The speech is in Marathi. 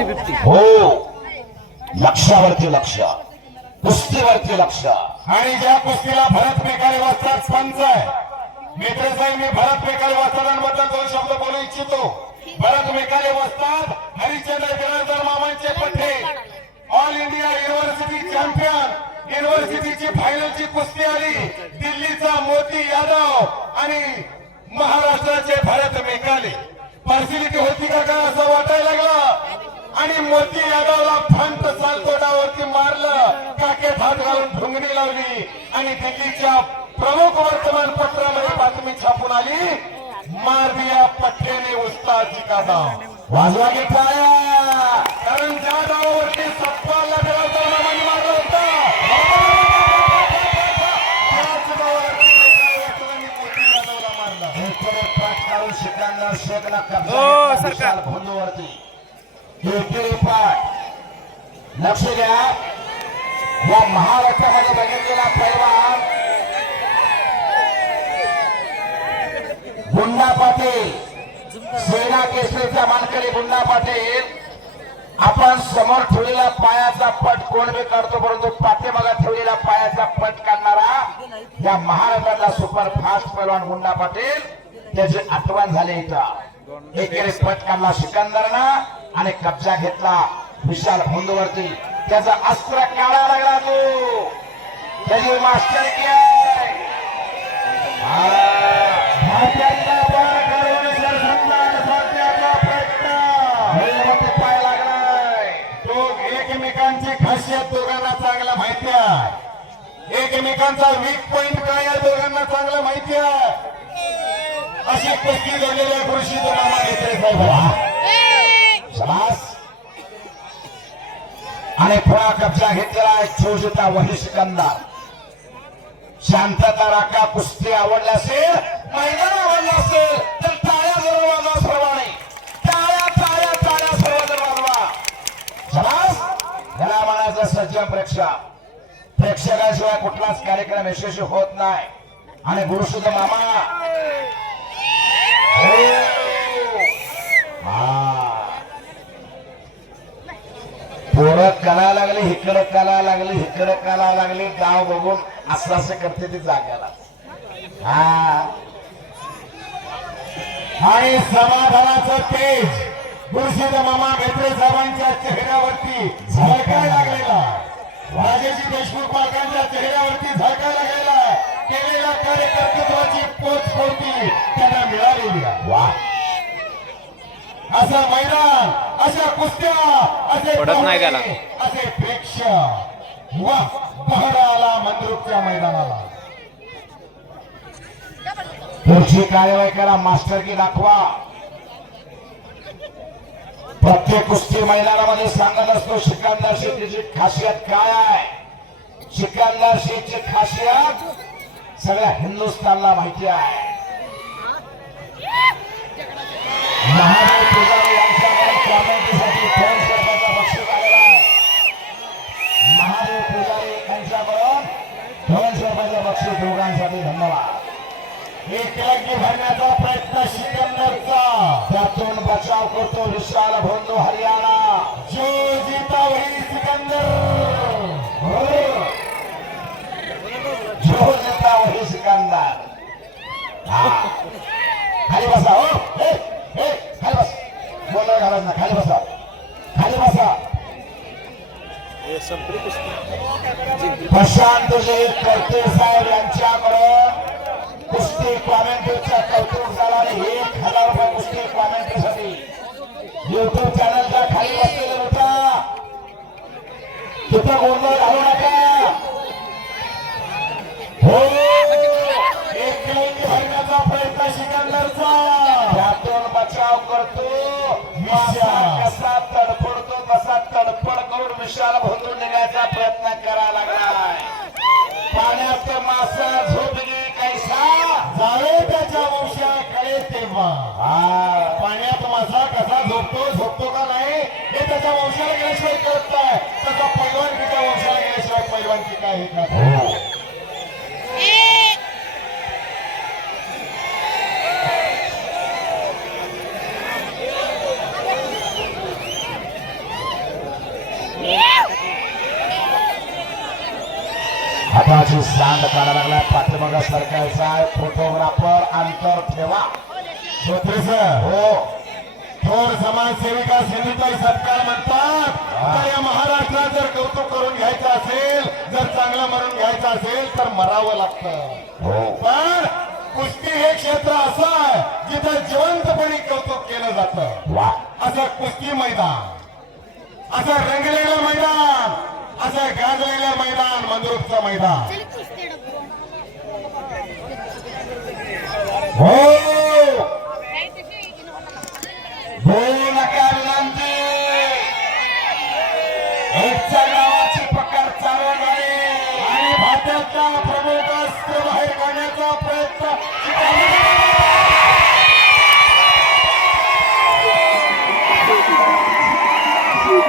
हो. लक्षावरती लक्ष. कुस्तीवरती लक्ष. आणि ज्या कुस्तीला भरत बेकारे वाचतात पंच आहे. मित्र साहेब मी भरत बेकारे वाचतांबद्दल दोन शब्द बोलू इच्छितो. भरत बेकारे वाचतात हरिश्चंद्र जनार्दन मामांचे पठ्ठे ऑल इंडिया युनिव्हर्सिटी चॅम्पियन युनिव्हर्सिटीची फायनलची कुस्ती आली. दिल्लीचा मोती यादव आणि महाराष्ट्राचे भरत मेकाले. हात घालून ढुंगणी लावली आणि दिल्लीच्या प्रमुख वर्तमानपत्रामध्ये बातमी छापून आली मार दिया पठ्ठेने उस्ताद जी का वाजवा टाळ्या कारण ज्या डावावरती सत्पालला बिराजदार मामाने मारलं होतं. त्याच मोती यादवला मारलं कब्जा हो, घेतला पाठ. लक्ष द्या. या महाराष्ट्रामध्ये बघितलेला पैलवान गुंडा पाटील सेना केसरीचा मानकरी गुंडा पाटील. आपण समोर ठेवलेला पायाचा पट कोण बी करतो परंतु पाठीमागा ठेवलेला पायाचा पट काढणारा या महाराष्ट्रातला सुपर फास्ट पैलवान गुंडा पाटील. त्याची आठवण झाली इथं. एकेरी पट काढला सिकंदरनं आणि कब्जा घेतला विशाल हुंदवरती. त्याचा अस्त्र काढा लागला तो. त्याची मास्टर पाय लागलाय. तो एकमेकांची खासियत दोघांना चांगला माहिती आहे. एकमेकांचा वीक पॉइंट काय आहे दोघांना चांगलं माहिती आहे? अशी कुस्ती झालेल्या कृषी मामा घेतले साहेब शबास. आणि फळा कब्जा घेतलेला आहे छोटा वही शांतता राखा कुस्ती आवडली असेल मैदान आवडलं असेल तर टाळ्या जर वाजवा सर्वांनी. टाळ्या टाळ्या टाळ्या सर्वजण वाजवा. चला याला म्हणायचं सज्जन प्रेक्षक. प्रेक्षकाशिवाय कुठलाच कार्यक्रम यशस्वी होत नाही. आणि गुरुशुद्ध मामा हो. हा. पोरं कला लागली इकडं कला लागली इकडं कला लागली गाव बघून असं असं करते ती जाग्याला हा. आणि समाधानाचं तेज. गुरुशीद मामा घेतले साहेबांच्या चेहऱ्यावरती झळकाय लागलेला. राजेजी देशमुख पालकांच्या चेहऱ्यावरती झळकाय लागलेला. केलेल्या कार्यकर्तृत्वाची पोच पोचपोटी त्यांना मिळालेली वा. असं मैदान. अशा कुस्त्या असे पडत नाही त्याला. असे प्रेक्षक वा आला मंद्रुपच्या मैदानाला. पुढची कार्यवाही करा मास्टर की दाखवा. प्रत्येक कुस्ती मैदानामध्ये सांगत असतो सिकंदर शेतीची खासियत काय आहे? सिकंदर शेठची खासियत सगळ्या हिंदुस्थानला माहिती आहे. महादेव रुपयाचं बक्षीस दोघांसाठी धन्यवाद. एकलंकी भरण्याचा प्रयत्न शिकवण्याचा त्यातून बचाव करतो विशाल भोंदू हरियाणा. जो जीता वही सिकंदर. जो नेता वही सिकंदर. हा. खाली बसा हो खाली बस बोलायला घालत ना खाली बसा खाली बसा प्रशांत जे करते साहेब यांच्याकडून कुस्ती कॉमेंट्रीचा कौतुक झाला आणि एक हजार रुपये कुस्ती कॉमेंट्रीसाठी युट्यूब चॅनलच्या खाली बसलेले होता. तिथं गोंधळ घालू नका. हो एकलंकी भरण्याचा प्रयत्न सिकंदरचा. त्यातून बचाव करतो. कसा तडफडतो तसा तडफड करून विशाल भोंदून निघायचा प्रयत्न त्याच्या वंशाला गेल्याशिवाय करत नाही त्याचा पैलवान तिच्या वंशाला गेल्याशिवाय पैलवान की काय हे हाताची सांड काढा लागलाय. पाठीमागा सरकारचा फोटोग्राफर अंतर ठेवा. हो. हो. थोर समाजसेविका सिंधुताई सत्कार म्हणतात. तर या महाराष्ट्रात जर कौतुक करून घ्यायचं असेल जर चांगलं म्हणून घ्यायचं असेल तर मरावं लागतं. हो. पण कुस्ती हे क्षेत्र असं आहे जिथं जिवंतपणे कौतुक केलं जातं. असं कुस्ती मैदान असं रंगलेलं मैदान असं गाजलेलं मैदान मंद्रुपचं मैदान.